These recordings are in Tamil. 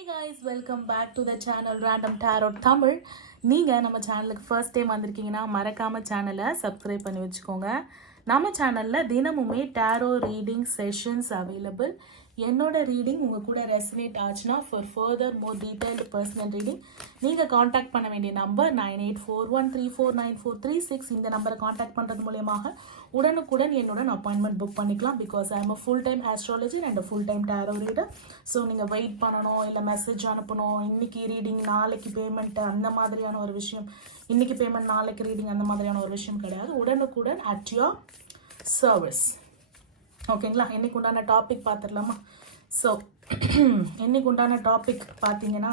Hey guys, welcome back to the channel Random Tarot Tamil. நீங்கள் நம்ம சேனலுக்கு ஃபர்ஸ்ட் டைம் வந்திருக்கீங்கன்னா மறக்காமல் சேனலை சப்ஸ்கிரைப் பண்ணி வச்சுக்கோங்க. நம்ம சேனலில் தினமுமே டேரோ ரீடிங் செஷன்ஸ் அவைலபிள். என்னோட ரீடிங் உங்கள் கூட ரெசனேட் ஆச்சுன்னா for further more detailed personal reading நீங்கள் காண்டாக்ட் பண்ண வேண்டிய நம்பர் 9841349436. இந்த நம்பரை காண்டாக்ட் பண்ணுறது மூலியமாக உடனுக்குடன் என்னுடன் அப்பாயின்மெண்ட் புக் பண்ணிக்கலாம். Because I am full time astrologer and full time tarot reader. So நீங்கள் வெயிட் பண்ணணும், இல்லை மெசேஜ் அனுப்பணும், இன்னைக்கு ரீடிங் நாளைக்கு பேமெண்ட் அந்த மாதிரியான ஒரு விஷயம், இன்னைக்கு பேமெண்ட் நாளைக்கு ரீடிங் அந்த மாதிரியான ஒரு விஷயம் கிடையாது. உடனுக்குடன் அட் யோர் சர்வீஸ். ஓகேங்களா? இன்னைக்கு உண்டான டாபிக் பார்த்துடலாமா? ஸோ இன்னைக்கு உண்டான டாபிக் பார்த்தீங்கன்னா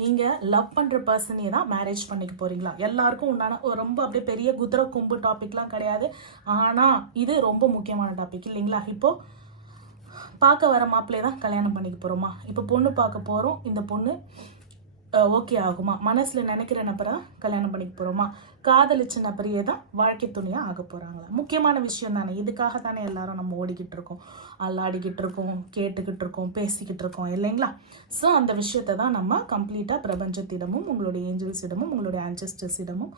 நீங்கள் லவ் பண்ணுற பர்சனையே தான் மேரேஜ் பண்ணிக்க போகிறீங்களா? எல்லாருக்கும் உண்டான ரொம்ப அப்படியே பெரிய குதிரை கும்பு டாபிக்லாம் கிடையாது. ஆனால் இது ரொம்ப முக்கியமான டாபிக் இல்லைங்களா? இப்போது பார்க்க வர மாப்பிள்ளையே தான் கல்யாணம் பண்ணிக்க போகிறோமா? இப்போ பொண்ணு பார்க்க போகிறோம். இந்த பொண்ணு ஓகே ஆகுமா? மனசில் நினைக்கிற நபரை தான் கல்யாணம் பண்ணிக்க போகிறோமா? காதலிச்ச நபரையே தான் வாழ்க்கை துணையாக ஆக போகிறாங்களா? முக்கியமான விஷயம் தானே. இதுக்காக தானே எல்லாரும் நம்ம ஓடிக்கிட்டு இருக்கோம், அல்லாடிக்கிட்டு இருக்கோம், கேட்டுக்கிட்டு இருக்கோம், பேசிக்கிட்டு இருக்கோம் இல்லைங்களா? ஸோ அந்த விஷயத்தை தான் நம்ம கம்ப்ளீட்டாக பிரபஞ்சத்திடமும் உங்களுடைய ஏஞ்சல்ஸிடமும் உங்களுடைய ஆன்சஸ்டர்ஸிடமும்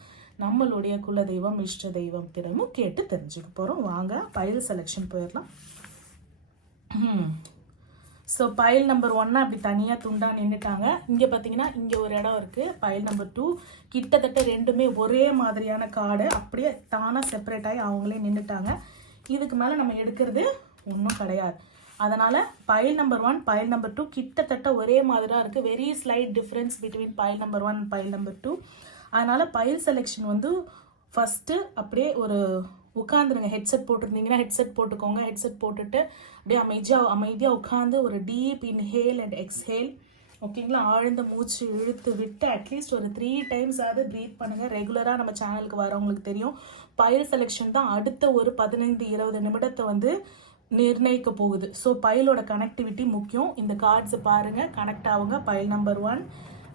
நம்மளுடைய குலதெய்வம் இஷ்ட தெய்வத்திடமும் கேட்டு தெரிஞ்சுக்க போகிறோம். வாங்க பைல் செலெக்ஷன் போயிடலாம். ஸோ பைல் நம்பர் 1 அப்படி தனியாக துண்டாக நின்றுட்டாங்க. இங்கே பார்த்தீங்கன்னா இங்கே ஒரு இடம் இருக்குது. பைல் நம்பர் 2 கிட்டத்தட்ட ரெண்டுமே ஒரே மாதிரியான கார்டு அப்படியே தானாக செப்பரேட் ஆகி அவங்களே நின்றுட்டாங்க. இதுக்கு மேலே நம்ம எடுக்கிறது ஒன்றும் கிடையாது. அதனால் பைல் நம்பர் 1 பைல் நம்பர் 2 கிட்டத்தட்ட ஒரே மாதிரி தான் இருக்குது. Very slide difference between file number 1 and file number 2. அதனால் பைல் செலெக்ஷன் ஃபஸ்ட்டு அப்படியே ஒரு உட்காந்துருங்க. ஹெட்செட் போட்டிருந்தீங்கன்னா ஹெட்செட் போட்டுக்கோங்க. ஹெட்செட் போட்டுட்டு அப்படியே அமைதியாக உட்காந்து ஒரு டீப் இன்ஹேல் அண்ட் எக்ஸ்ஹேல், ஓகேங்களா? ஆழ்ந்த மூச்சு இழுத்து விட்டு அட்லீஸ்ட் ஒரு 3 times ஆகுது ப்ரீத் பண்ணுங்கள். ரெகுலராக நம்ம சேனலுக்கு வரவங்களுக்கு தெரியும், பைல் செலெக்ஷன் தான் அடுத்த ஒரு 15-20 நிமிடத்தை நிர்ணயிக்க போகுது. ஸோ பைலோட கனெக்டிவிட்டி முக்கியம். இந்த கார்ட்ஸை பாருங்கள், கனெக்ட் ஆகுங்க. File number 1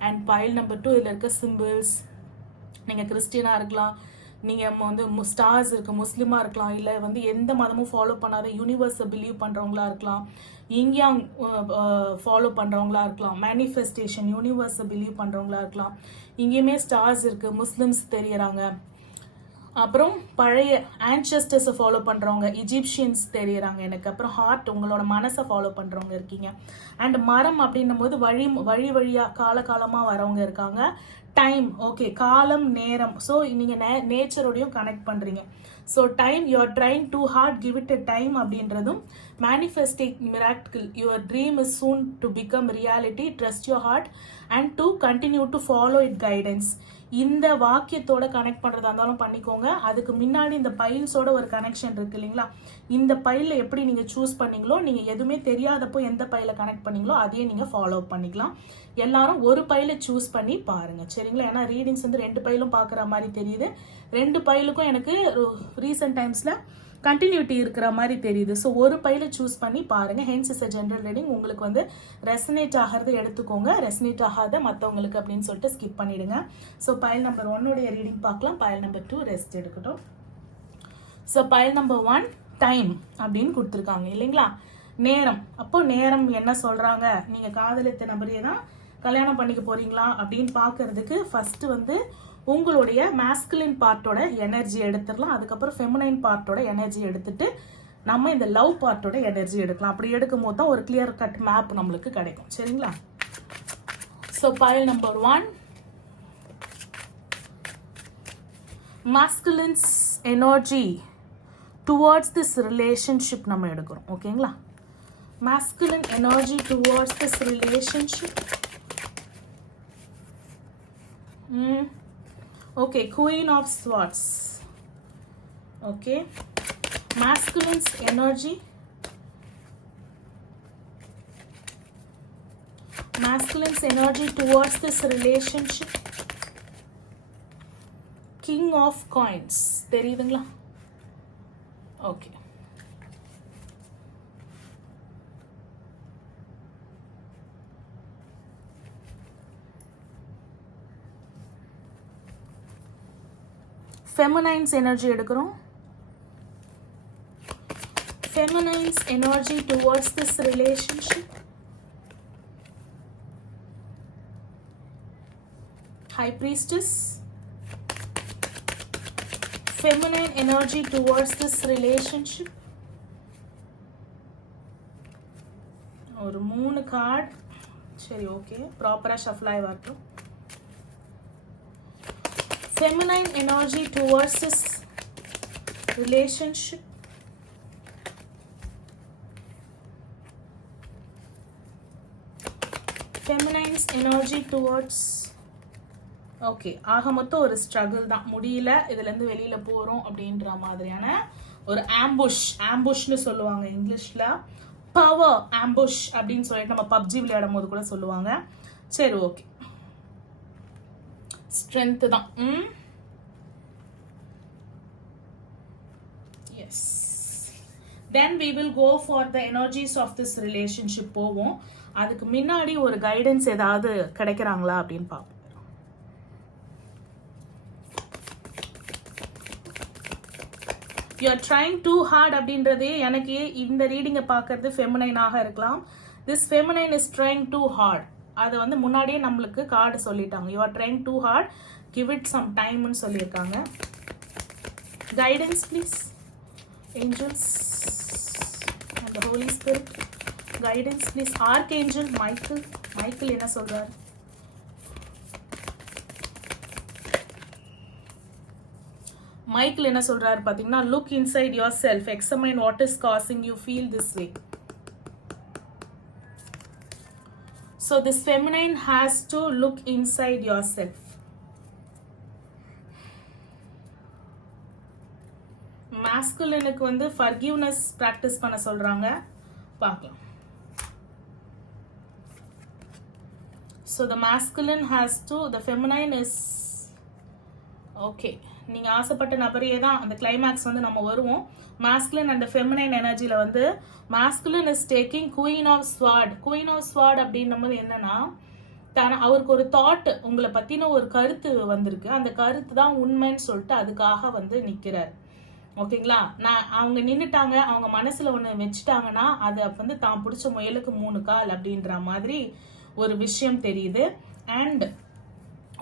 and file number 2 இதில் இருக்க சிம்பிள்ஸ், நீங்கள் கிறிஸ்டியனாக இருக்கலாம், நீங்கள் ஸ்டார்ஸ் இருக்குது, முஸ்லீமாக இருக்கலாம், இல்லை எந்த மதமும் ஃபாலோ பண்ணாத யூனிவர்ஸை பிலீவ் பண்ணுறவங்களா இருக்கலாம், இங்கியாங் ஃபாலோ பண்ணுறவங்களா இருக்கலாம், மேனிஃபெஸ்டேஷன் யூனிவர்ஸை பிலீவ் பண்ணுறவங்களா இருக்கலாம். இங்கேயுமே ஸ்டார்ஸ் இருக்குது, முஸ்லிம்ஸ் தெரியறாங்க. அப்புறம் பழைய ஆன்செஸ்டர்ஸை ஃபாலோ பண்ணுறவங்க, இஜிப்ஷியன்ஸ் தெரியறாங்க எனக்கு. அப்புறம் ஹார்ட், உங்களோட மனசை ஃபாலோ பண்ணுறவங்க இருக்கீங்க. அண்ட் மரம் அப்படின்னும் போது வழியாக காலகாலமாக வரவங்க இருக்காங்க. டைம், ஓகே, காலம் நேரம். ஸோ நீங்கள் நேச்சரோடையும் கனெக்ட் பண்ணுறீங்க. So time, you're trying two heart, give it a time அப்படின்றதும் manifesting miracle, your dream is soon to become reality, trust your heart and to continue to follow it guidance. இந்த வாக்கியத்தோட கனெக்ட் பண்ணுறதா இருந்தாலும் பண்ணிக்கோங்க. அதுக்கு முன்னாடி இந்த பைல்ஸோட ஒரு கனெக்ஷன் இருக்கு இல்லைங்களா? இந்த பைலில் எப்படி நீங்கள் சூஸ் பண்ணீங்களோ, நீங்கள் எதுவுமே தெரியாதப்போ எந்த பைலை கனெக்ட் பண்ணீங்களோ அதையே நீங்கள் ஃபாலோ பண்ணிக்கலாம். எல்லாரும் ஒரு பைலை சூஸ் பண்ணி பாருங்கள், சரிங்களா? ஏன்னா ரீடிங்ஸ் 2 பைலும் பார்க்குற மாதிரி தெரியுது. 2 பைலுக்கும் எனக்கு ரீசெண்ட் டைம்ஸில் கண்டினியூட்டி இருக்கிற மாதிரி தெரியுது. ஸோ ஒரு பைலை சூஸ் பண்ணி பாருங்கள். Hence is a general reading. உங்களுக்கு ரெசனேட் ஆகிறது எடுத்துக்கோங்க, ரெசனேட் ஆகாத மற்றவங்களுக்கு அப்படின்னு சொல்லிட்டு ஸ்கிப் பண்ணிடுங்க. ஸோ பைல் நம்பர் 1 ரீடிங் பார்க்கலாம். பைல் நம்பர் 2 ரெஸ்ட் எடுக்கட்டும். ஸோ பைல் நம்பர் 1 டைம் அப்படின்னு கொடுத்துருக்காங்க இல்லைங்களா? நேரம். அப்போ நேரம் என்ன சொல்கிறாங்க? நீங்கள் காதலித்த நபரையே தான் கல்யாணம் பண்ணிக்க போகிறீங்களா அப்படின்னு பார்க்கறதுக்கு ஃபஸ்ட்டு உங்களுடைய மேஸ்குலின் பார்ட்டோட எனர்ஜி எடுத்துடலாம். அதுக்கப்புறம் ஃபெமினைன் பார்ட்டோட எனர்ஜி எடுத்துட்டு நம்ம இந்த லவ் பார்ட்டோட எனர்ஜி எடுக்கலாம். அப்படி எடுக்கும் போது தான் ஒரு கிளியர் கட் மேப் நம்மளுக்கு கிடைக்கும், சரிங்களா? So pile number 1 masculine's energy towards this relationship நம்ம எடுக்கிறோம், ஓகேங்களா? masculine energy towards this relationship. Okay, Queen of Swords. Okay, masculine's energy towards this relationship. King of Coins தெரியுதுங்களா? ஓகே, ஃபெமினைன்ஸ் எனர்ஜி எடுக்கிறோம். Feminine's energy towards this relationship. High Priestess. Feminine energy towards this relationship. ஒரு 3 கார்டு. சரி, ஓகே, ப்ராப்பரா ஷஃபிள் ஆகி வரட்டும். Feminine energy towards this relationship. Feminine's energy towards, okay, ஆக மொத்தம் ஒரு ஸ்ட்ரகிள் தான், முடியல, இதுலேருந்து வெளியில் போகிறோம் அப்படின்ற மாதிரியான ஒரு ஆம்புஷ்னு சொல்லுவாங்க இங்கிலீஷில், பவர் ஆம்புஷ் அப்படின்னு சொல்லிட்டு நம்ம பப்ஜி விளையாடும் போது கூட சொல்லுவாங்க. சரி, ஓகே, ஸ்ட்ரென்த் தான். Yes, then we will go for the energies of this relationship போவோம். அதுக்கு முன்னாடி ஒரு கைடன்ஸ் ஏதாவது கிடைக்கிறாங்களா அப்படின்னு பார்ப்போம். You are trying too hard அப்படின்றது எனக்கு இந்த ரீடிங்கை பார்க்கறது ஃபெமினைனாக இருக்கலாம். This feminine is trying too hard. அது வந்து முன்னாடியே நம்மளுக்கு கார்டு சொல்லிட்டாங்க. You are trying too hard, give it some timeன்னு சொல்லியிருக்காங்க. Guidance please, angels and the Holy Spirit. Guidance please. Archangel Michael என்ன சொல்றாரு? மைக்கேல் என்ன சொல்றாரு பாத்தீங்கன்னா, look inside yourself, examine what is causing you feel this way. So this feminine has to look inside yourself. masculineக்கு வந்து forgiveness practice பண்ண சொல்றாங்க, பார்க்கலாம். So the masculine has to, the feminine is okay. நீங்க ஆசைப்பட்ட நபரையே தான் அந்த கிளைமேக்ஸ் வந்து நம்ம வருவோம். masculine and feminine எனர்ஜில வந்து masculine is taking queen of sword. queen of sword அப்படின்னும்போது என்னன்னா, அவருக்கு ஒரு தாட், உங்களை பத்தின ஒரு கருத்து வந்திருக்கு, அந்த கருத்து தான் உண்மைன்னு சொல்லிட்டு அதுக்காக வந்து நிக்கிறார். ஓகேங்களா, அவங்க நின்றுட்டாங்க, அவங்க மனசுல ஒண்ணு வச்சுட்டாங்கன்னா அது வந்து தான் பிடிச்ச முயலுக்கு 3 கால் அப்படின்ற மாதிரி ஒரு விஷயம் தெரியுது. அண்ட்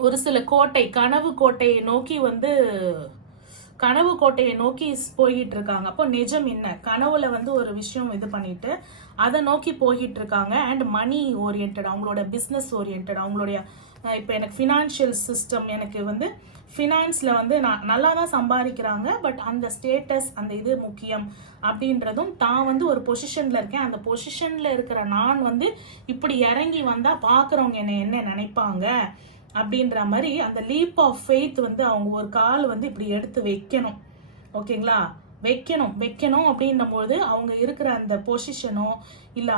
ஒரு சில கனவு கோட்டையை நோக்கி போயிட்டு இருக்காங்க. அப்போ நிஜம் என்ன, கனவுல வந்து ஒரு விஷயம் இது பண்ணிட்டு அதை நோக்கி போயிட்டு இருக்காங்க. அண்ட் மணி ஓரியன்ட், அவங்களோட பிஸ்னஸ் ஓரியன்ட், அவங்களுடைய இப்போ எனக்கு ஃபினான்ஷியல் சிஸ்டம், எனக்கு வந்து ஃபினான்ஸ்ல வந்து நான் நல்லா தான் சம்பாதிக்கிறாங்க, பட் அந்த ஸ்டேட்டஸ் அந்த இது முக்கியம் அப்படின்றதும், தான் வந்து ஒரு பொசிஷன்ல இருக்கேன், அந்த பொசிஷன்ல இருக்கிற நான் வந்து இப்படி இறங்கி வந்தா பாக்குறவங்க என்ன நினைப்பாங்க அப்படின்ற மாதிரி அந்த லீப் ஆஃப் ஃபெய்த் வந்து அவங்க ஒரு கால் வந்து இப்படி எடுத்து வைக்கணும். ஓகேங்களா, வைக்கணும் அப்படின்னும்போது அவங்க இருக்கிற அந்த பொசிஷனோ இல்லை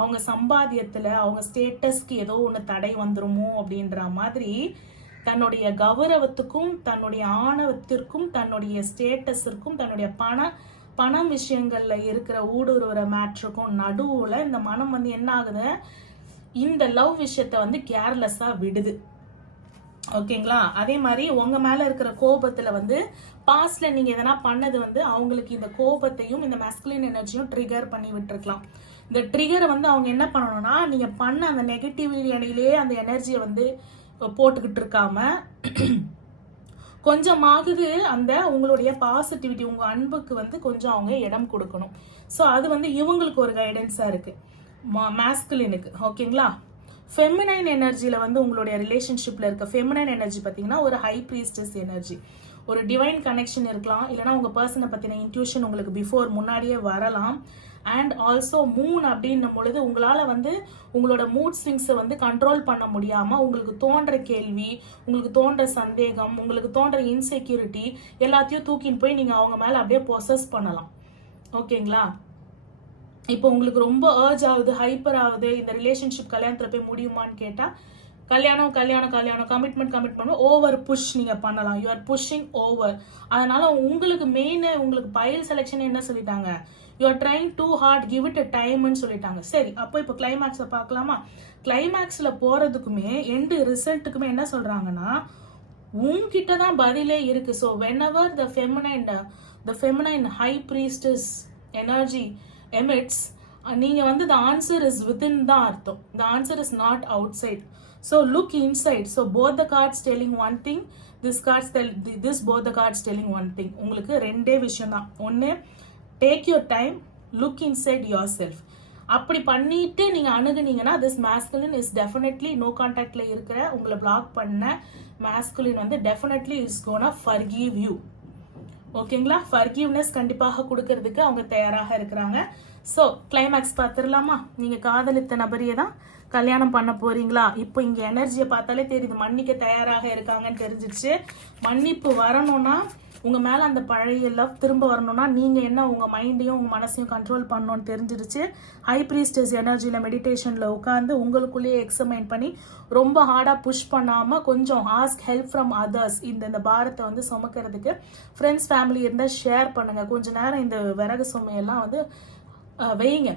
அவங்க சம்பாத்தியத்தில் அவங்க ஸ்டேட்டஸ்க்கு ஏதோ ஒன்று தடை வந்துருமோ அப்படின்ற மாதிரி தன்னுடைய கௌரவத்துக்கும் தன்னுடைய ஆணவத்திற்கும் தன்னுடைய ஸ்டேட்டஸிற்கும் தன்னுடைய பணம் விஷயங்கள்ல இருக்கிற ஊடுருவற மேட்ருக்கும் நடுவுல இந்த மனம் வந்து என்ன ஆகுது, இந்த லவ் விஷயத்த வந்து கேர்லெஸ்ஸா விடுது. ஓகேங்களா, அதே மாதிரி உங்க மேல இருக்கிற கோபத்துல வந்து பாஸ்ட்ல நீங்க எதனா பண்ணது வந்து அவங்களுக்கு இந்த கோபத்தையும் இந்த மேஸ்குலின் எனர்ஜியும் ட்ரிகர் பண்ணி விட்டுருக்கலாம். இந்த ட்ரிகரை வந்து அவங்க என்ன பண்ணணும்னா, நீங்க பண்ண அந்த நெகட்டிவிட்டியிலே அந்த எனர்ஜியை வந்து போட்டுக்கிட்டு இருக்காம கொஞ்சமாகுது அந்த உங்களுடைய பாசிட்டிவிட்டி, உங்க அன்புக்கு வந்து கொஞ்சம் அவங்க இடம் கொடுக்கணும். ஸோ அது வந்து இவங்களுக்கு ஒரு கைடன்ஸா இருக்கு மேஸ்குலினுக்கு. ஓகேங்களா, ஃபெமினைன் எனர்ஜியில வந்து உங்களுடைய ரிலேஷன்ஷிப்ல இருக்க ஃபெமினைன் எனர்ஜி பார்த்தீங்கன்னா ஒரு ஹை ப்ரீஸ்டஸ் எனர்ஜி, ஒரு டிவைன் கனெக்ஷன் இருக்கலாம், இல்லைனா உங்க பர்சனை பத்தின இன்ட்யூஷன் உங்களுக்கு முன்னாடியே வரலாம். அண்ட் ஆல்சோ மூன் அப்படின்னும் பொழுது உங்களால வந்து உங்களோட மூட் ஸ்விங்ஸை வந்து கண்ட்ரோல் பண்ண முடியாம உங்களுக்கு தோன்ற கேள்வி, உங்களுக்கு தோன்ற சந்தேகம், உங்களுக்கு தோன்ற இன்செக்யூரிட்டி எல்லாத்தையும் தூக்கின்னு போய் நீங்க அவங்க மேல அப்படியே பொசஸ் பண்ணலாம். ஓகேங்களா, இப்போ உங்களுக்கு ரொம்ப ஏர்ஜ் ஆகுது, ஹைப்பர் ஆகுது, இந்த ரிலேஷன்ஷிப் கல்யாணத்துல போய் முடியுமான்னு கேட்டா கல்யாணம் கமிட்மெண்ட் ஓவர் புஷ் நீங்க பண்ணலாம். You are pushing over. அதனால உங்களுக்கு மெயின் உங்களுக்கு பைல் செலெக்ஷன் என்ன சொல்லிட்டாங்க, you are trying two heart, give it a டைம்னு சொல்லிட்டாங்க. சரி, அப்போ இப்போ கிளைமேக்ஸை பார்க்கலாமா? கிளைமேக்ஸ்ல போறதுக்குமே எண்டு ரிசல்ட்டுக்குமே என்ன சொல்றாங்கன்னா, உங்ககிட்ட தான் பதிலே இருக்கு. So whenever the feminine high priestess energy emits, நீங்க வந்து த ஆன்சர் இஸ் வித்தின் தான் அர்த்தம். The answer is not outside. So look inside. So both the cards telling one thing, this both the cards telling one thing. உங்களுக்கு ரெண்டே விஷயம் தான். ஒன்று, take your time, look inside yourself. அப்படி பண்ணிட்டு நீங்க அணுகுனீங்கன்னா this masculine is definitely no contactல இருக்கிற உங்களை பிளாக் பண்ண masculine வந்து definitely is gonna forgive you. ஓகேங்களா? ஃபர்கிவ்னஸ் கண்டிப்பாக கொடுக்கறதுக்கு அவங்க தயாராக இருக்கிறாங்க. ஸோ கிளைமேக்ஸ் பார்த்துடலாமா? நீங்கள் காதலித்த நபரையே தான் கல்யாணம் பண்ண போறீங்களா? இப்போ இங்கே எனர்ஜியை பார்த்தாலே தெரியுது, மன்னிக்க தயாராக இருக்காங்கன்னு தெரிஞ்சிடுச்சு. மன்னிப்பு வரணும்னா, உங்கள் மேலே அந்த பழைய லவ் திரும்ப வரணும்னா நீங்கள் என்ன உங்கள் மைண்டையும் உங்கள் மனசையும் கண்ட்ரோல் பண்ணணும்னு தெரிஞ்சிருச்சு. ஹை ப்ரீஸ்டஸ் எனர்ஜியில் மெடிடேஷனில் உட்காந்து உங்களுக்குள்ளேயே எக்ஸமைன் பண்ணி ரொம்ப ஹார்டாக புஷ் பண்ணாமல் கொஞ்சம் ஆஸ்க் ஹெல்ப் ஃப்ரம் அதர்ஸ். இந்த பாரத்தை வந்து சுமக்கிறதுக்கு ஃப்ரெண்ட்ஸ் ஃபேமிலி இருந்தால் ஷேர் பண்ணுங்கள். கொஞ்சம் நேரம் இந்த விறகு சுமையெல்லாம் வந்து வைங்க,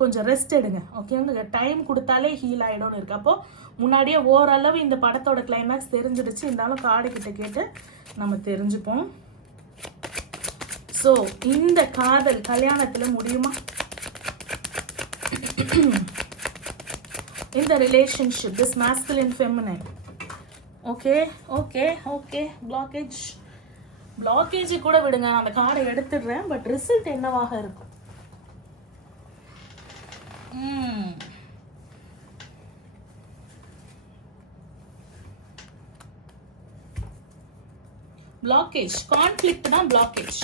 கொஞ்சம் ரெஸ்ட் எடுங்க. ஓகேங்க? டைம் கொடுத்தாலே ஹீல் ஆகிடும்னு இருக்கு. அப்போது முன்னாடியே ஓரளவு இந்த படத்தோட கிளைமேக்ஸ் தெரிஞ்சிடுச்சு. இருந்தாலும் கார்டு கிட்ட கேட்டு நம்ம தெரிஞ்சுப்போம். ஸோ இந்த காதல் கல்யாணத்தில் முடியுமா? இந்த relationship, this masculine feminine. Okay okay okay blockage கூட விடுங்க, நான் அந்த கார்டை எடுத்துடுறேன். பட் ரிசல்ட் என்னவாக இருக்கும்? பிளாக்கேஜ், கான்ஃப்ளிக்ட் தான் பிளாக்கேஜ்.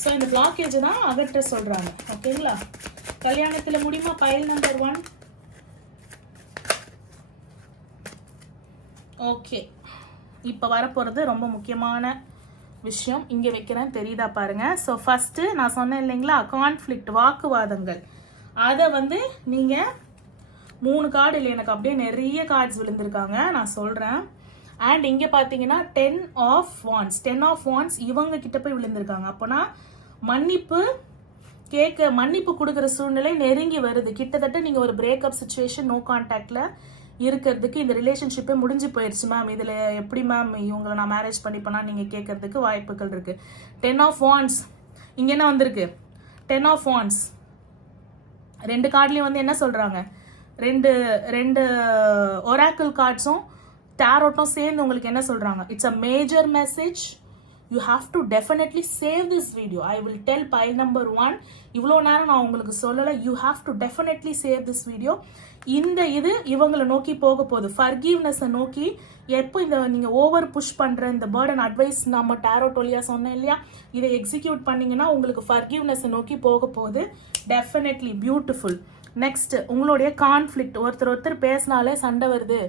ஸோ இந்த பிளாக்கேஜ் தான் அகற்ற சொல்றாங்க. ஓகேங்களா? கல்யாணத்தில் முடியுமா? File number 1. ஓகே, இப்போ வரப்போகிறது ரொம்ப முக்கியமான விஷயம். இங்கே வைக்கிறேன், தெரியுதா பாருங்க. ஸோ ஃபஸ்ட்டு நான் சொன்னேன் இல்லைங்களா, கான்ஃப்ளிக்ட், வாக்குவாதங்கள். அதை வந்து நீங்கள் 3 கார்டு இல்லை, எனக்கு அப்படியே நிறைய கார்ட்ஸ் விழுந்திருக்காங்க, நான் சொல்கிறேன். அண்ட் இங்கே பார்த்தீங்கன்னா 10 of wands இவங்க கிட்ட போய் விழுந்திருக்காங்க. அப்போனா மன்னிப்பு கொடுக்குற சூழ்நிலை நெருங்கி வருது. கிட்டத்தட்ட நீங்கள் ஒரு பிரேக்கப் சுச்சுவேஷன், நோ கான்டாக்டில் இருக்கிறதுக்கு இந்த ரிலேஷன்ஷிப்பே முடிஞ்சு போயிடுச்சு மேம், இதில் எப்படி மேம் இவங்களை நான் மேரேஜ் பண்ணிப்பேனா நீங்கள் கேட்கறதுக்கு வாய்ப்புகள் இருக்குது. 10 of wands இங்கே என்ன வந்திருக்கு? 10 of wands 2 கார்ட்லேயும் வந்து என்ன சொல்கிறாங்க? ரெண்டு ஒராக்கிள் கார்ட்ஸும் டேரோட்டும் சேர்ந்து உங்களுக்கு என்ன சொல்கிறாங்க? It's a major message. You have to definitely save this video. I will tell file number 1. இவ்வளோ நேரம் நான் உங்களுக்கு சொல்லலை. You have to definitely save this video. இது இவங்களை நோக்கி போக போகுது, ஃபர்கிவ்னஸை நோக்கி. எப்போ இந்த நீங்கள் ஓவர் புஷ் பண்ணுற இந்த பேர்டன் அட்வைஸ் நம்ம டேரோட் வழியா சொன்னேன் இல்லையா, இதை எக்ஸிக்யூட் பண்ணிங்கன்னா உங்களுக்கு ஃபர்கிவ்னஸை நோக்கி போக போகுது. Definitely beautiful. நெக்ஸ்ட், உங்களுடைய கான்ஃப்ளிக்ட், ஒருத்தர் பேசினாலே சண்டை வருது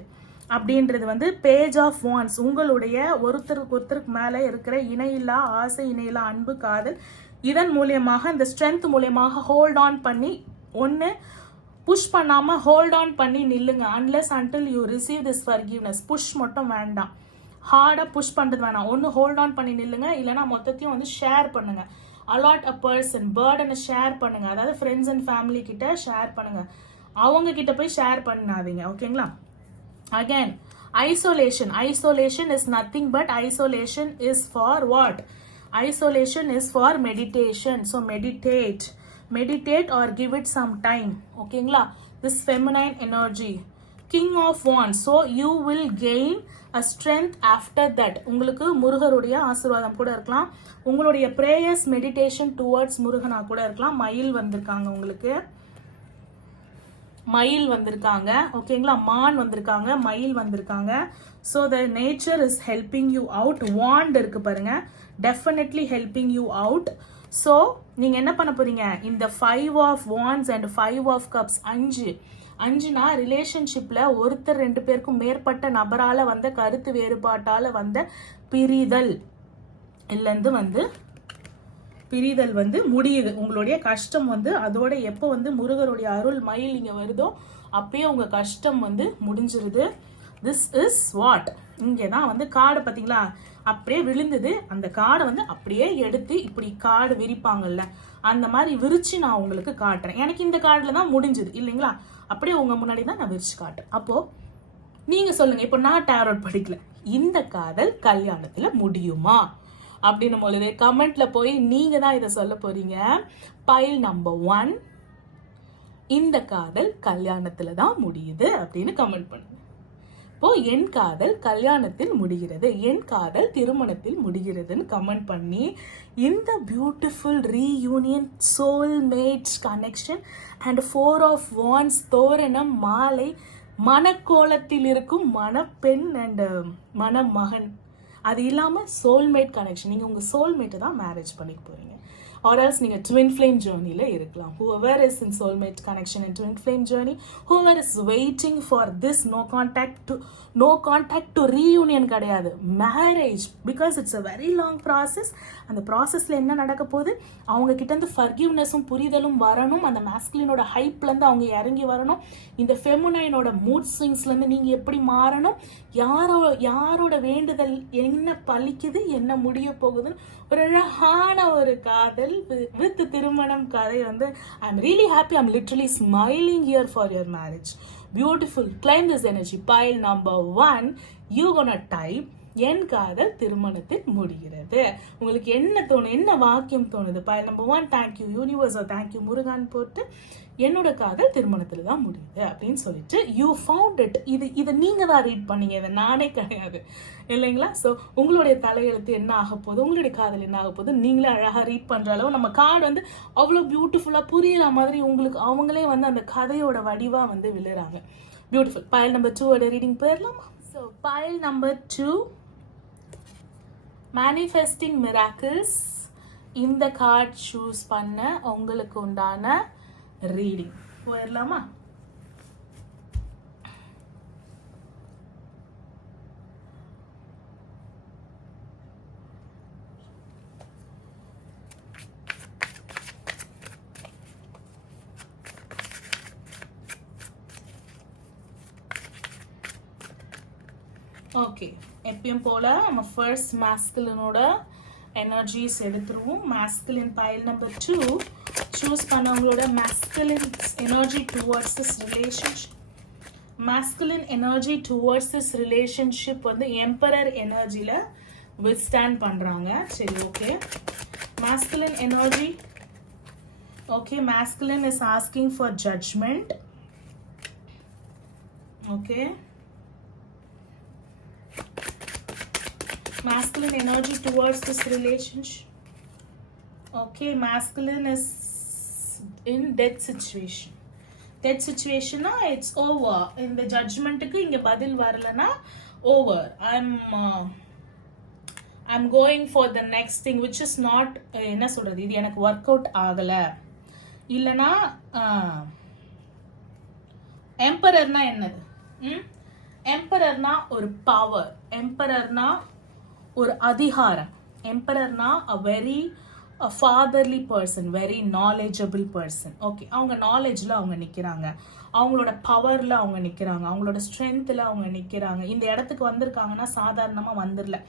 அப்படின்றது வந்து பேஜ் ஆஃப் வான்ஸ். உங்களுடைய ஒருத்தருக்கு மேலே இருக்கிற இணையில்லா ஆசை, இணையில்லா அன்பு, காதல், இதன் மூலியமாக இந்த ஸ்ட்ரென்த் மூலியமாக ஹோல்ட் ஆன் பண்ணி, ஒன்று புஷ் பண்ணாமல் ஹோல்ட் ஆன் பண்ணி நில்லுங்க. Unless until you receive this forgiveness. Push மட்டும் வேண்டாம், ஹார்டாக புஷ் பண்ணுறது வேணாம். ஒன்று ஹோல்ட் ஆன் பண்ணி நில்லுங்க, இல்லைனா மொத்தத்தையும் வந்து ஷேர் பண்ணுங்க. அலாட் அ பர்சன், பேர்டனை ஷேர் பண்ணுங்க. அதாவது ஃப்ரெண்ட்ஸ் அண்ட் ஃபேமிலி கிட்ட ஷேர் பண்ணுங்க, அவங்க கிட்ட போய் ஷேர் பண்ணாதீங்க. ஓகேங்களா? Again, isolation is nothing but isolation is for what? Isolation is for meditation. So meditate or give it some time. Okay, this feminine energy, king of wands. So you will gain a strength after that. உங்களுக்கு முருகருடைய ஆசீர்வாதம் கூட இருக்கலாம், உங்களுடைய prayers meditation towards முருகனா கூட இருக்கலாம். மயில் வந்திருக்காங்க, உங்களுக்கு மயில் வந்திருக்காங்க. ஓகேங்களா? மான் வந்திருக்காங்க, மயில் வந்திருக்காங்க. So the nature is helping you out. Want இருக்கு பாருங்க, definitely helping you out. So நீங்கள் என்ன பண்ண போறீங்க? இந்த 5 of wands and 5 of cups, 5னா ரிலேஷன்ஷிப்பில் ஒருத்தர் 2 பேருக்கும் மேற்பட்ட நபரால் வந்த கருத்து வேறுபாட்டால் வந்த பிரிதல் இல்லைந்து வந்து பிரிதல் வந்து முடியுது. உங்களுடைய கஷ்டம் வந்து அதோட எப்போ வந்து முருகருடைய அருள் மயில் இங்கே வருதோ அப்பயே உங்கள் கஷ்டம் வந்து முடிஞ்சிருது. This is what. இங்கே தான் வந்து கார்டு பார்த்தீங்களா அப்படியே விழுந்தது. அந்த கார்டை வந்து அப்படியே எடுத்து இப்படி கார்டு விரிப்பாங்கல்ல, அந்த மாதிரி விரிச்சு நான் உங்களுக்கு காட்டுறேன். எனக்கு இந்த கார்டில் தான் முடிஞ்சுது இல்லைங்களா, அப்படியே உங்கள் முன்னாடி தான் நான் விரிச்சு காட்டுறேன். அப்போது நீங்கள் சொல்லுங்கள், இப்போ நான் டேரோட் படிக்கல, இந்த காதல் கல்யாணத்தில் முடியுமா அப்படின்னு பொழுது கமெண்ட்ல போய் நீங்க தான் இதை சொல்ல போறீங்க. பைல் நம்பர் 1, இந்த காதல் கல்யாணத்துல தான் முடியுது அப்படின்னு கமெண்ட் பண்ணுங்க. இப்போ என் காதல் கல்யாணத்தில் முடிகிறது, என் காதல் திருமணத்தில் முடிகிறதுன்னு கமெண்ட் பண்ணி இந்த beautiful reunion soulmates connection and 4 of wands தோரணம் மாலை மனக்கோலத்தில் இருக்கும் மணப்பெண் அண்ட் மணமகன், அது இல்லாமல் சோல்மேட் கனெக்ஷன். நீங்கள் உங்கள் சோல்மேட்டை தான் மேரேஜ் பண்ணிக்க போகிறீங்க. or else நீங்கள் twin flame journeyல இருக்கலாம். whoever is in soulmate connection and twin flame journey, whoever is waiting for this no contact to reunion கிடையாது, marriage, because it's a very long process. அந்த ப்ராசஸில் என்ன நடக்க போகுது, அவங்க கிட்டேருந்து ஃபர்கிவ்னஸும் புரிதலும் வரணும், அந்த மேஸ்குலினோட ஹைப்லேருந்து அவங்க இறங்கி வரணும், இந்த ஃபெமுனைனோட மூட் ஸ்விங்ஸ்லேருந்து நீங்கள் எப்படி மாறணும், யாரோட வேண்டுதல் என்ன பலிக்குது, என்ன முடிய போகுதுன்னு ஒரு அழகான ஒரு காதல் வித் திருமணம் கதை வந்து I'm really happy. I'm literally smiling here for your marriage. Beautiful. Claim this energy. Pile number 1, you gonna type என் காதல் திருமணத்தில் முடிகிறது. உங்களுக்கு என்ன தோணும், என்ன வாக்கியம் தோணுது? Pile number 1, thank you universe, thank you Murugan போட்டு என்னோட காதல் திருமணத்தில் தான் முடியுது அப்படின்னு சொல்லிட்டு யூ ஃபவுண்ட் இட். இதை நீங்கள் தான் ரீட் பண்ணீங்க, இதை நானே கிடையாது இல்லைங்களா? ஸோ உங்களுடைய தலையெழுத்து என்ன ஆக போகுது, உங்களுடைய காதல் என்ன ஆக போகுது, நீங்களே அழகாக ரீட் பண்ணுற அளவு நம்ம கார்டு வந்து அவ்வளோ பியூட்டிஃபுல்லாக புரியுற மாதிரி உங்களுக்கு அவங்களே வந்து அந்த கதையோட வடிவாக வந்து விழுறாங்க. பியூட்டிஃபுல். பைல் நம்பர் 2 ரீடிங் போயிடலாமா? So pile number 2, manifesting miracles. இந்த கார்டு சூஸ் பண்ண உங்களுக்கு உண்டான ரீடிங் போயிடலாமா? ஓகே, எப்பயும் போல நம்ம ஃபர்ஸ்ட் மாஸ்குலினோட எனர்ஜிஸ் எடுத்துருவோம். மாஸ்குலின் பைல் நம்பர் 2 சூஸ் பண்ணவங்களோட masculine energy towards this relationship. Masculine energy towards this relationship வந்து எம்பரர் எனர்ஜியில் வித்ஸ்டாண்ட் பண்ணுறாங்க. சரி, okay. Masculine energy, okay. Masculine is asking for judgement. Okay. Masculine energy towards this relationship. Okay, masculine is in death situation. Death situation na it's over. In the judgment ku inga badil varalana over. I'm going for the next thing which is not enna solradhu idu enak work out agala illana emperor na ennadu emperor na ஒரு power, emperor na ஒரு அதிகாரம். எம்பரர்னா a very fatherly person, very knowledgeable person. Okay, அவங்க நாலேஜில் அவங்க நிற்கிறாங்க, அவங்களோட பவரில் அவங்க நிற்கிறாங்க, அவங்களோட ஸ்ட்ரென்த்தில் அவங்க நிற்கிறாங்க. இந்த இடத்துக்கு வந்திருக்காங்கன்னா சாதாரணமாக வந்துடல,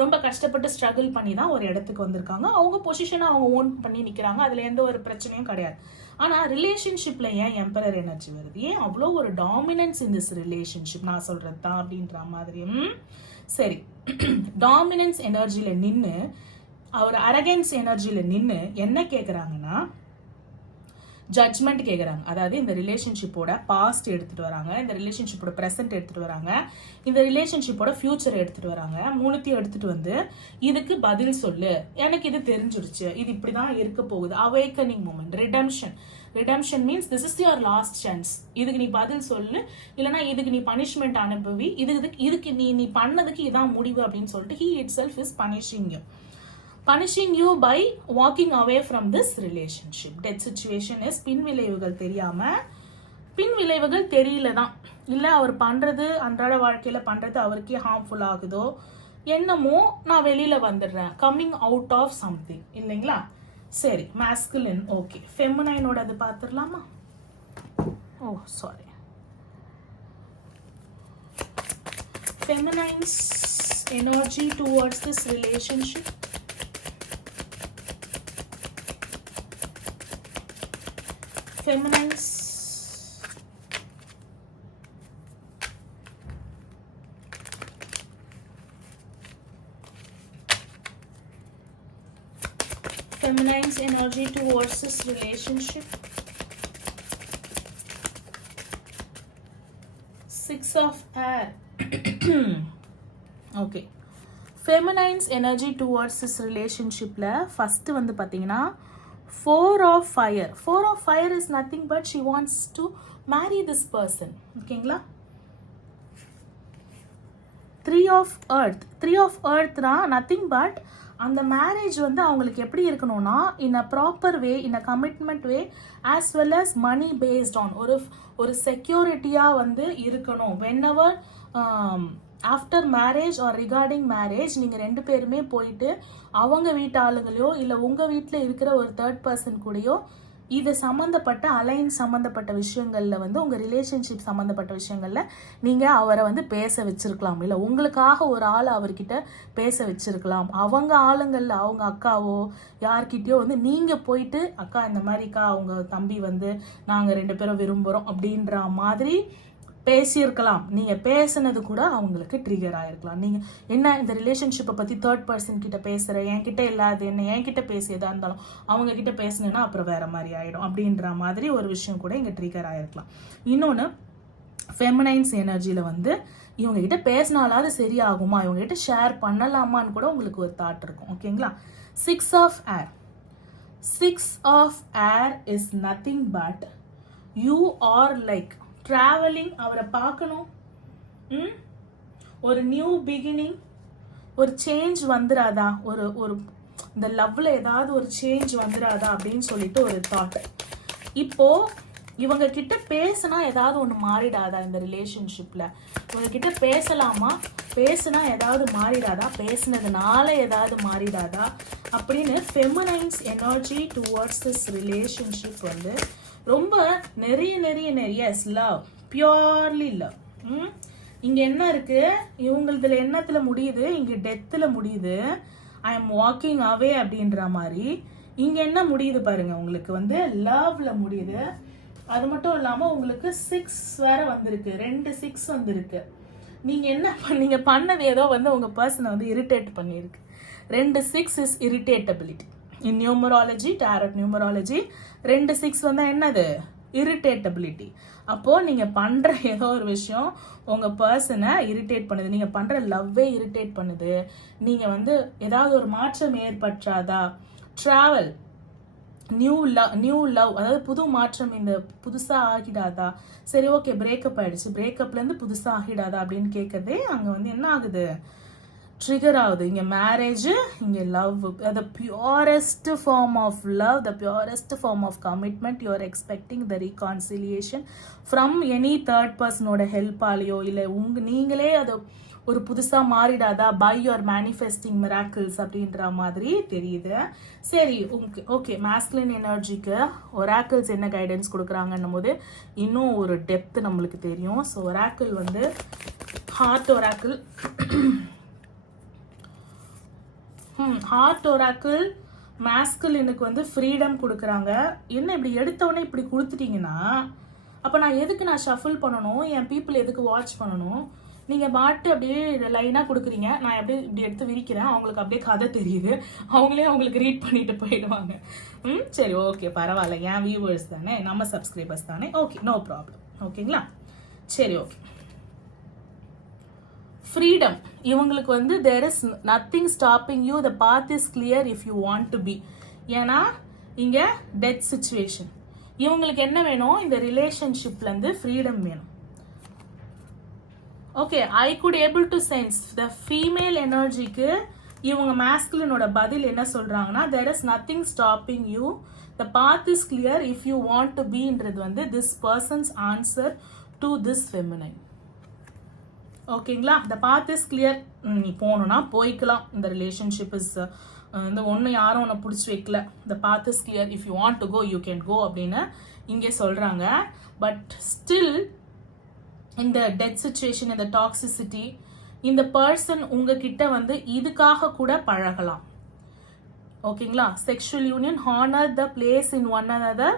ரொம்ப கஷ்டப்பட்டு ஸ்ட்ரகிள் பண்ணி தான் ஒரு இடத்துக்கு வந்திருக்காங்க. அவங்க பொசிஷனை அவங்க ஓன் பண்ணி நிற்கிறாங்க, அதில் எந்த ஒரு பிரச்சனையும் கிடையாது. ஆனால் ரிலேஷன்ஷிப்பில் ஏன் எம்பரர் எனர்ஜி வருது, ஏன் அவ்வளோ ஒரு டாமினன்ஸ் இன் திஸ் ரிலேஷன்ஷிப், நான் சொல்கிறது தான் அப்படின்ற மாதிரி. சரி, டாமினன்ஸ் எனர்ஜியில் நின்று அவர் அரகன்ஸ் எனர்ஜியில் நின்று என்ன கேட்குறாங்கன்னா ஜட்ஜ்மெண்ட் கேட்குறாங்க. அதாவது இந்த ரிலேஷன்ஷிப்போட பாஸ்ட் எடுத்துகிட்டு வராங்க, இந்த ரிலேஷன்ஷிப்போட ப்ரெசென்ட் எடுத்துகிட்டு வராங்க, இந்த ரிலேஷன்ஷிப்போட ஃபியூச்சர் எடுத்துகிட்டு வராங்க. மூணுத்தையும் எடுத்துகிட்டு வந்து இதுக்கு பதில் சொல்லு, எனக்கு இது தெரிஞ்சிருச்சு, இது இப்படி தான் இருக்க போகுது. Awakening moment, redemption means this is your last chance, இதுக்கு நீ பதில் சொல்லு, இல்லைனா இதுக்கு நீ பனிஷ்மெண்ட் அனுபவி, இதுக்கு நீ பண்ணதுக்கு இதான் முடிவு அப்படின்னு சொல்லிட்டு he itself is punishing you by walking away from this relationship. Death situation is பின்விளைவுகள் தெரியாம, பின்விளைவுகள் தெரியல தான், இல்லை அவர் பண்ணுறது அன்றாட வாழ்க்கையில் பண்ணுறது அவருக்கே ஹார்ம்ஃபுல் ஆகுதோ என்னமோ, நான் வெளியில் வந்துடுறேன், கம்மிங் அவுட் ஆஃப் சம்திங் இல்லைங்களா? சரி, மாஸ்குலின். ஓகே, ஃபெமினைனோட அது பார்த்துடலாமா? Oh sorry, feminines energy towards this relationship. Feminines energy towards this relationship. 6 of air. Okay, feminines energy towards this ரிலேஷன்ஷிப்பில் ஃபஸ்ட்டு வந்து பார்த்தீங்கன்னா 4 of fire. 4 of fire is nothing but she wants to marry this person. ஓகேங்களா? 3 of earth. 3 of earth தான் nothing but அந்த மேரேஜ் வந்து அவங்களுக்கு எப்படி இருக்கணும்னா in a proper way, in a commitment way, as well as money based on ஒரு செக்யூரிட்டியாக வந்து இருக்கணும். whenever after marriage or regarding marriage நீங்கள் 2 பேருமே போயிட்டு அவங்க வீட்டு ஆளுங்களையோ இல்லை உங்கள் வீட்டில் இருக்கிற ஒரு தேர்ட் பர்சன் கூடயோ இது சம்மந்தப்பட்ட அலைன்ஸ் சம்மந்தப்பட்ட விஷயங்களில் வந்து உங்கள் ரிலேஷன்ஷிப் சம்மந்தப்பட்ட விஷயங்களில் நீங்கள் அவரை வந்து பேச வச்சுருக்கலாம். இல்லை உங்களுக்காக ஒரு ஆள் அவர்கிட்ட பேச வச்சுருக்கலாம். அவங்க ஆளுங்களில் அவங்க அக்காவோ யார்கிட்டயோ வந்து நீங்கள் போயிட்டு அக்கா இந்த மாதிரிக்கா அவங்க தம்பி வந்து நாங்கள் 2 பேரும் விரும்புகிறோம் அப்படின்ற மாதிரி பேசியிருக்கலாம். நீங்கள் பேசுனது கூட அவங்களுக்கு ட்ரிகர் ஆகிருக்கலாம். நீங்கள் என்ன இந்த ரிலேஷன்ஷிப்பை பற்றி தேர்ட் பர்சன் கிட்ட பேசுகிற, என்கிட்ட இல்லாத என்ன என்கிட்ட பேசியதாக இருந்தாலும் அவங்க கிட்ட பேசுனேன்னா அப்புறம் வேற மாதிரி ஆகிடும் அப்படின்ற மாதிரி ஒரு விஷயம் கூட இங்கே ட்ரிகர் ஆகிருக்கலாம். இன்னொன்று, ஃபெமினைன்ஸ் எனர்ஜியில் வந்து இவங்க கிட்ட பேசினாலாவது சரியாகுமா, இவங்க கிட்ட ஷேர் பண்ணலாமான்னு கூட உங்களுக்கு ஒரு தாட் இருக்கும். ஓகேங்களா? 6 of air. 6 of air is nothing but you are like traveling. அவரை பார்க்கணும், ஒரு நியூ பிகினிங், ஒரு சேஞ்ச் வந்துடாதா, ஒரு இந்த லவ்ல ஏதாவது ஒரு சேஞ்ச் வந்துடாதா அப்படின்னு சொல்லிட்டு ஒரு தாட். இப்போ இவங்க கிட்ட பேசினா ஏதாவது ஒன்று மாறிடாதா இந்த ரிலேஷன்ஷிப்ல? இவங்க கிட்ட பேசலாமா, பேசினா ஏதாவது மாறிடாதா, பேசினதுனால ஏதாவது மாறிடாதா அப்படின்னு ஃபெமினைன்ஸ் எனர்ஜி டுவர்ட்ஸ் திஸ் ரிலேஷன்ஷிப் வந்து ரொம்ப நிறைய லவ், பியூர்லி லவ். இங்க என்ன இருக்கு, இவங்களதுல என்னத்துல முடியுது, இங்க டெத்துல முடியுது. ஐ எம் வாக்கிங் அவே அப்படின்ற மாதிரி இங்க என்ன முடியுது பாருங்க, உங்களுக்கு வந்து லவ்ல முடியுது. அது மட்டும் இல்லாம உங்களுக்கு 6 வேற வந்திருக்கு, 2 6 வந்திருக்கு. நீங்க என்ன பண்ணீங்க, பண்ணது ஏதோ வந்து உங்க பர்சனை வந்து இரிட்டேட் பண்ணிருக்கு. 2 6 is irritability. In numerology, tarot numerology 2 6 வந்தா என்னது, இரிட்டேட்டபிலிட்டி. அப்போ நீங்க பண்ற ஏதோ ஒரு விஷயம் உங்க பர்சனை இரிட்டேட் பண்ணுது, நீங்க பண்ற லவ்வே இரிட்டேட் பண்ணுது. நீங்க வந்து ஏதாவது ஒரு மாற்றம் ஏற்பட்டாதா, டிராவல், நியூ லவ், அதாவது புது மாற்றம், இந்த புதுசா ஆகிடாதா, சரி ஓகே பிரேக்கப் ஆயிடுச்சு, பிரேக்கப்ல இருந்து புதுசா ஆகிடாதா அப்படின்னு கேட்கறதே அங்க வந்து என்ன ஆகுது, ட்ரிகர் ஆகுது. இங்கே மேரேஜ், இங்கே love, the purest form of love, the purest form of commitment. You are expecting the reconciliation from any third personோட ஹெல்ப்பாலேயோ இல்லை நீங்களே அது ஒரு புதுசாக மாறிடாதா, by your manifesting miracles அப்படின்ற மாதிரி தெரியுது. சரி ஓகே, மேஸ்குலின் எனர்ஜிக்கு ஒராக்கிள்ஸ் என்ன கைடன்ஸ் கொடுக்குறாங்கன்னும் போது இன்னும் ஒரு டெப்த் நம்மளுக்கு தெரியும். ஸோ ஒராக்கிள் வந்து ஹார்ட் ஒராக்கிள், ஹார்ட் ஒராக்கிள் மேஸ்குலினுக்கு வந்து ஃப்ரீடம் கொடுக்குறாங்க. என்ன இப்படி எடுத்தவொடனே இப்படி கொடுத்துட்டீங்கன்னா அப்போ நான் ஷஃபிள் பண்ணணும், என் பீப்புள் எதுக்கு வாட்ச் பண்ணணும்? நீங்கள் பாட்டு அப்படியே லைனாக கொடுக்குறீங்க, நான் அப்படியே இப்படி எடுத்து விரிக்கிறேன், அவங்களுக்கு அப்படியே கதை தெரியுது, அவங்களே அவங்களுக்கு ரீட் பண்ணிட்டு போயிடுவாங்க. சரி ஓகே பரவாயில்ல, என் வியூவர்ஸ் தானே, நம்ம சப்ஸ்கிரைபர்ஸ் தானே, ஓகே நோ ப்ராப்ளம். ஓகேங்களா? சரி ஓகே. ஃப்ரீடம் இவங்களுக்கு வந்து there is nothing stopping you, the path is clear if you want to be. ஏன்னா இங்கே டெத் சிச்சுவேஷன். இவங்களுக்கு என்ன வேணும், இந்த ரிலேஷன்ஷிப்லேருந்து ஃப்ரீடம் வேணும். Okay, I could able to sense the female எனர்ஜிக்கு இவங்க மேஸ்குலினோட பதில் என்ன சொல்கிறாங்கன்னா, there is nothing stopping you, the path is clear if you want to beன்றது வந்து this person's answer to this feminine. ஓகேங்களா? த பாத் இஸ் கிளியர், நீ போகணுன்னா போய்க்கலாம், இந்த ரிலேஷன்ஷிப் இஸ் இந்த ஒன்று யாரும் உன்னை பிடிச்சி வைக்கல, the path is clear, if you want to go you can go அப்படின்னு இங்கே சொல்கிறாங்க. பட் ஸ்டில் இந்த டெத் சிச்சுவேஷன், இந்த டாக்ஸிசிட்டி, இந்த பர்சன் உங்ககிட்ட வந்து இதுக்காக கூட பழகலாம். ஓகேங்களா? Sexual union, honour the place in one another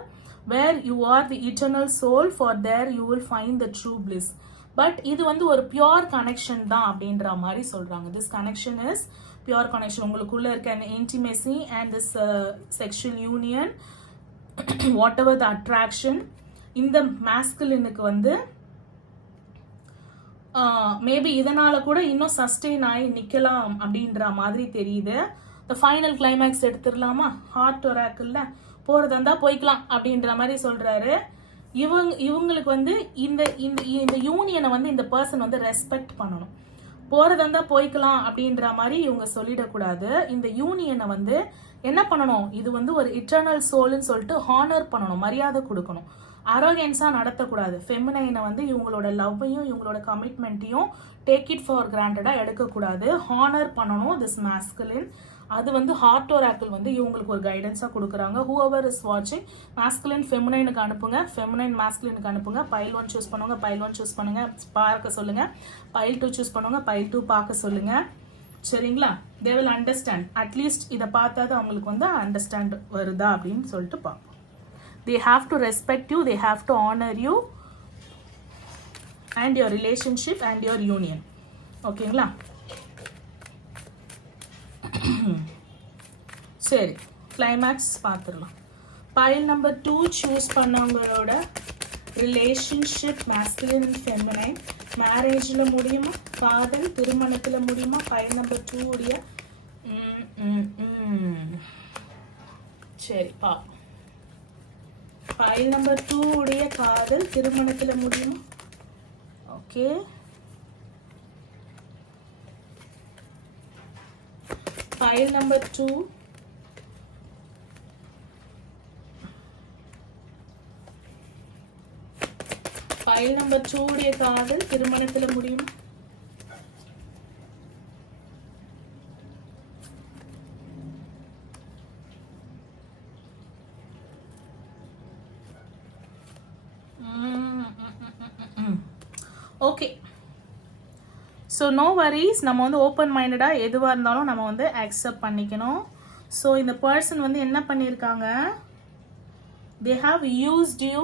where you are the eternal soul, for there you will find the true bliss. But இது வந்து ஒரு பியோர் கனெக்ஷன் தான் அப்படின்ற மாதிரி சொல்றாங்க. This connection is pure connection. உங்களுக்குள்ள இருக்க அந்த intimacy and this sexual union, what ever the attraction, இந்த மேஸ்குலினுக்கு வந்து மேபி இதனால கூட இன்னும் சஸ்டெயின் ஆகி நிக்கலாம் அப்படின்ற மாதிரி தெரியுது. இந்த ஃபைனல் கிளைமேக்ஸ் எடுத்துடலாமா? ஹார்ட் ஒராக்கிள்ல போறதா இருந்தா போய்க்கலாம் அப்படின்ற மாதிரி சொல்றாரு. இவங்களுக்கு வந்து இந்த இந்த இந்த யூனியனை வந்து இந்த பர்சன் வந்து ரெஸ்பெக்ட் பண்ணணும். போறதா இருந்தா போய்க்கலாம் அப்படின்ற மாதிரி இவங்க சொல்லிடக்கூடாது. இந்த யூனியனை வந்து என்ன பண்ணணும், இது வந்து ஒரு இட்டர்னல் சோல்னு சொல்லிட்டு ஹானர் பண்ணணும், மரியாதை கொடுக்கணும். அரோகன்ஸாக நடத்தக்கூடாது. ஃபெமினைனை வந்து இவங்களோட லவ்வையும் இவங்களோட கமிட்மெண்ட்டையும் டேக் இட் ஃபார் கிராண்டடாக எடுக்கக்கூடாது. ஹானர் பண்ணணும் திஸ் மேஸ்குலின். அது வந்து ஹார்ட் ஒராக்கிள் வந்து இவங்களுக்கு ஒரு கைடன்ஸாக கொடுக்குறாங்க. ஹூஎவர் இஸ் வாட்சிங், மேஸ்குலின் ஃபெமினைனுக்கு அனுப்புங்க, ஃபெமினைன் மேஸ்குலினுக்கு அனுப்புங்க. பைல் 1 சூஸ் பண்ணுங்க, பைல் 1 சூஸ் பண்ணுங்க, பார்க்க சொல்லுங்க. பைல் 2 சூஸ் பண்ணுங்க, பைல் 2 பார்க்க சொல்லுங்க. சரிங்களா? They will understand. அட்லீஸ்ட் இதை பார்த்தாது அவங்களுக்கு வந்து அண்டர்ஸ்டாண்ட் வருதா அப்படின்னு சொல்லிட்டு பார்ப்போம். They have to respect you, they have to honor you and your relationship and your union. ஓகேங்களா? சரி, கிளைமேக்ஸ் பார்த்துடலாம். பைல் நம்பர் 2 சூஸ் பண்ணவங்களோட ரிலேஷன்ஷிப் மேஸ்குலின் அண்ட் ஃபெமினைன் மேரேஜில் முடியுமா, காதல் திருமணத்தில் முடியுமா? பைல் நம்பர் 2 உடைய சரி பார்ப்போம். ஃபைல் நம்பர் 2 உடைய காதல் திருமணத்தில் முடியும். Okay, file number 2 file number 2 உடைய காதல் திருமணத்தில் முடியும். Okay, so no worries. நம்ம வந்து ஓப்பன் மைண்டடாக எதுவாக இருந்தாலும் நம்ம வந்து அக்செப்ட் பண்ணிக்கணும். ஸோ இந்த பர்சன் வந்து என்ன பண்ணியிருக்காங்க, they have used you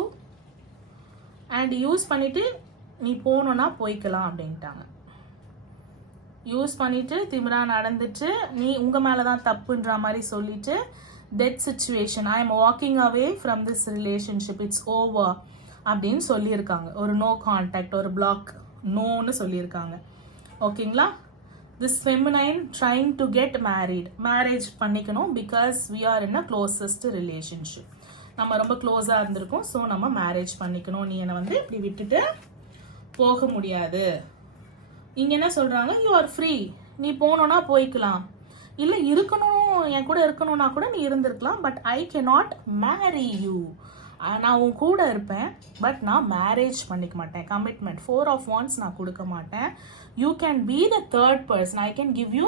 and use பண்ணிவிட்டு நீ போகணுன்னா போய்க்கலாம் அப்படின்ட்டாங்க. யூஸ் பண்ணிவிட்டு திமிரா நடந்துட்டு நீ உங்கள் மேலே தான் தப்புன்ற மாதிரி சொல்லிட்டு dead situation, I am walking away from this relationship, it's over அப்படின்னு சொல்லியிருக்காங்க. ஒரு நோ கான்டாக்ட், ஒரு பிளாக், நோன்னு சொல்லியிருக்காங்க. ஓகேங்களா? This feminine trying to get married, marriage பண்ணிக்கணும் because we are in a closest relationship. நம்ம ரொம்ப க்ளோஸாக இருந்திருக்கோம், ஸோ நம்ம மேரேஜ் பண்ணிக்கணும், நீ என்னை வந்து இப்படி விட்டுட்டு போக முடியாது. இங்கே என்ன சொல்கிறாங்க, யூ ஆர் ஃப்ரீ, நீ போகணுன்னா போய்க்கலாம், இல்லை இருக்கணும் என் கூட இருக்கணும்னா கூட நீ இருந்திருக்கலாம், but I cannot Mary you. நான் உன் கூட இருப்பேன், பட் நான் மேரேஜ் பண்ணிக்க மாட்டேன். கமிட்மெண்ட் 4 of Wands நான் கொடுக்க மாட்டேன். You can be the third person, I can give you,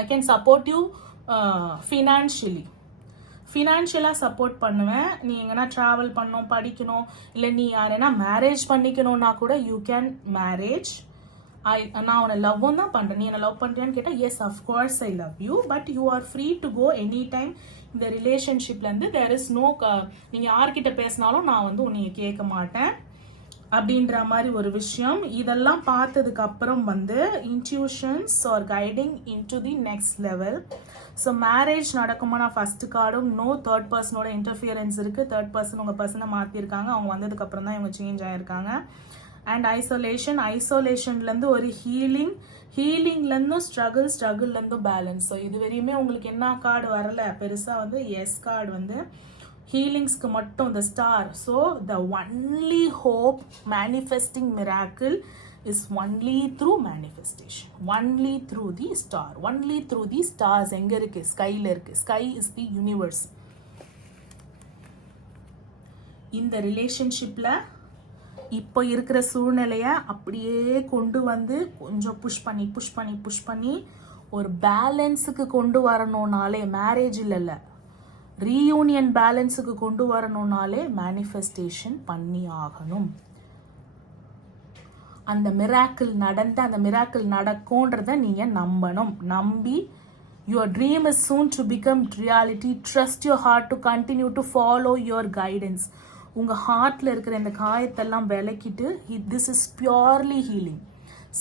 I can support you ஃபினான்ஷியலாக சப்போர்ட் பண்ணுவேன். நீ எங்கன்னா ட்ராவல் பண்ணணும், படிக்கணும், இல்லை நீ யாரேனா மேரேஜ் பண்ணிக்கணும்னா கூட யூ கேன் மேரேஜ். நான் உன்னை லவ்வும் தான் பண்ணுறேன், நீ என்னை லவ் பண்ணுறியான்னு கேட்டால் yes of course I love you, but you are free to go any time. இந்த ரிலேஷன்ஷிப்லேருந்து தேர் இஸ் நோ, நீங்கள் யார்கிட்ட பேசினாலும் நான் வந்து உன்னை கேட்க மாட்டேன் அப்படின்ற மாதிரி ஒரு விஷயம். இதெல்லாம் பார்த்ததுக்கு அப்புறம் வந்து intuitions are guiding into the next level. So marriage நடக்குமானா ஃபர்ஸ்ட் கார்டும் நோ, தேர்ட் பர்சனோட இன்டர்ஃபியரன்ஸ் இருக்குது. தேர்ட் பர்சன் உங்கள் பர்சனை மாற்றிருக்காங்க, அவங்க வந்ததுக்கப்புறம் தான் இவங்க சேஞ்ச் ஆகிருக்காங்க. அண்ட் ஐசோலேஷன்லேருந்து ஒரு ஹீலிங்லேருந்தும் ஸ்ட்ரகிள்லேருந்தும் பேலன்ஸ். ஸோ இது வரையுமே உங்களுக்கு என்ன கார்டு வரலை பெருசாக வந்து எஸ் கார்டு வந்து ஹீலிங்ஸ்க்கு மட்டும் த star. So the only hope manifesting miracle is only through manifestation, only through the star, only through the stars. எங்கே இருக்குது? ஸ்கையில் இருக்குது. Sky is the universe. இந்த ரிலேஷன்ஷிப்பில் இப்போ இருக்கிற சூழ்நிலையை அப்படியே கொண்டு வந்து கொஞ்சம் புஷ் பண்ணி ஒரு பேலன்ஸுக்கு கொண்டு வரணும்னாலே, மேரேஜ் இல்லை ரீயூனியன் பேலன்ஸுக்கு கொண்டு வரணும்னாலே மேனிஃபெஸ்டேஷன் பண்ணி ஆகணும். அந்த மிராக்கிள் அந்த மிராக்கிள் நடக்கும்ன்றதை நீங்கள் நம்பணும். நம்பி your dream is soon to become reality. Trust your heart to continue to follow your guidance. உங்கள் ஹார்ட்டில் இருக்கிற இந்த காயத்தெல்லாம் விலக்கிட்டு this is purely healing.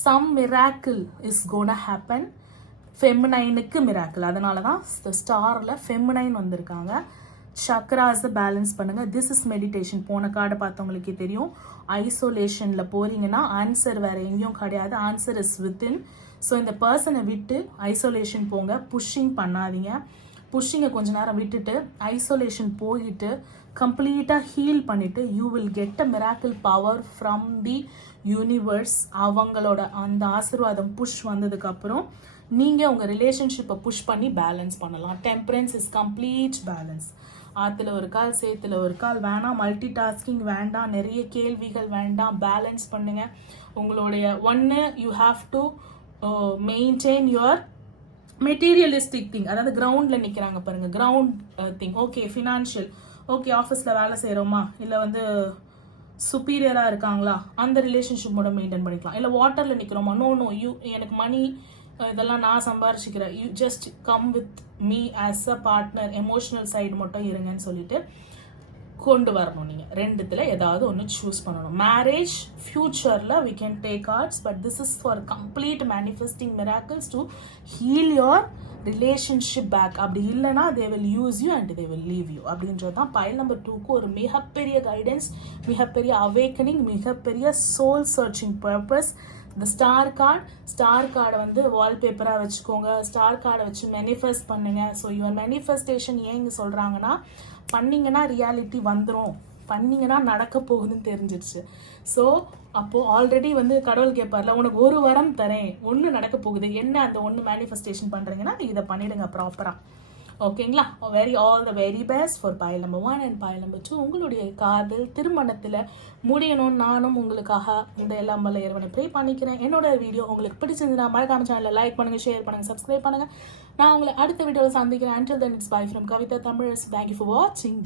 some miracle is gonna happen. ஃபெமினைனுக்கு மிராக்கிள், அதனால தான் இந்த ஸ்டாரில் ஃபெமினைன் வந்திருக்காங்க. சக்ராஸை பேலன்ஸ் பண்ணுங்கள். This is meditation. போன கார்டை பார்த்தவங்களுக்கே தெரியும். ஐசோலேஷனில் போகிறீங்கன்னா ஆன்சர் வேறு எங்கேயும் கிடையாது. Answer is within. ஸோ இந்த பர்சனை விட்டு ஐசோலேஷன் போங்க. புஷ்ஷிங் பண்ணாதீங்க. புஷ்ஷிங்கை கொஞ்ச நேரம் விட்டுட்டு ஐசோலேஷன் போயிட்டு கம்ப்ளீட்டாக ஹீல் பண்ணிவிட்டு you will get a miracle power from the universe. அவங்களோட அந்த ஆசீர்வாதம் புஷ் வந்ததுக்கப்புறம் நீங்கள் உங்கள் ரிலேஷன்ஷிப்பை புஷ் பண்ணி பேலன்ஸ் பண்ணலாம். Temperance is complete balance. ஆற்றுல ஒரு கால் சேத்துல ஒரு கால் வேணாம். மல்டி டாஸ்கிங் வேண்டாம். நிறைய கேள்விகள் வேண்டாம். பேலன்ஸ் பண்ணுங்கள். உங்களுடைய ஒன்று you have to maintain your materialistic thing. அதாவது கிரவுண்டில் நிற்கிறாங்க பாருங்கள், ground thing. Okay, financial. Okay, ஆஃபீஸில் வேலை செய்கிறோமா, இல்லை வந்து சுப்பீரியராக இருக்காங்களா, அந்த ரிலேஷன்ஷிப்போட மெயின்டைன் பண்ணிக்கலாம். இல்லை வாட்டரில் நிற்கிறோமா, நோ யூ எனக்கு மணி இதெல்லாம் நான் சம்பாரிச்சிக்கிறேன், you just come with me as a partner, emotional side மட்டும் இருங்கன்னு சொல்லிட்டு கொண்டு வரணும். நீங்கள் ரெண்டுத்தில் ஏதாவது ஒன்று சூஸ் பண்ணணும். மேரேஜ் ஃபியூச்சரில் we can take arts, but this is for complete manifesting miracles to heal your relationship back. அப்படி இல்லைனா they will use you and they will leave you. அப்படின்றது தான் பைல் நம்பர் 2க்கு ஒரு மிகப்பெரிய கைடன்ஸ், மிகப்பெரிய அவேக்கனிங், மிகப்பெரிய சோல் சர்ச்சிங் பர்பஸ். இந்த ஸ்டார் கார்டை வந்து வால்பேப்பராக வச்சுக்கோங்க. ஸ்டார் கார்டை வச்சு மேனிஃபெஸ்ட் பண்ணுங்க. ஸோ யுவர் மேனிஃபெஸ்டேஷன் ஏன் இங்கே சொல்கிறாங்கன்னா, பண்ணிங்கன்னா ரியாலிட்டி வந்துடும், பண்ணிங்கன்னா நடக்க போகுதுன்னு தெரிஞ்சிருச்சு. ஸோ அப்போது ஆல்ரெடி வந்து கடவுள் கேட்பார்ல, உனக்கு ஒரு வரம் தரேன், ஒன்று நடக்க போகுது, என்ன அந்த ஒன்று மேனிஃபெஸ்டேஷன் பண்ணுறீங்கன்னா இதை பண்ணிடுங்க ப்ராப்பராக. ஓகேங்களா? All the very best for file number 1 and file number 2. உங்களுடைய காதல் திருமணத்தில் முடியணும். நானும் உங்களுக்காக இந்த எல்லாம் வல்ல இறைவனை ப்ரே பண்ணிக்கிறேன். என்னோட வீடியோ உங்களுக்கு பிடிச்சிருந்தா மறக்காம சேனலில் லைக் பண்ணுங்கள், ஷேர் பண்ணுங்கள், சப்ஸ்கிரைப் பண்ணுங்கள். நான் உங்களை அடுத்த வீடியோவில் சந்திக்கிறேன். Until then, it's bye from Kavita Tamil. Thank you for watching.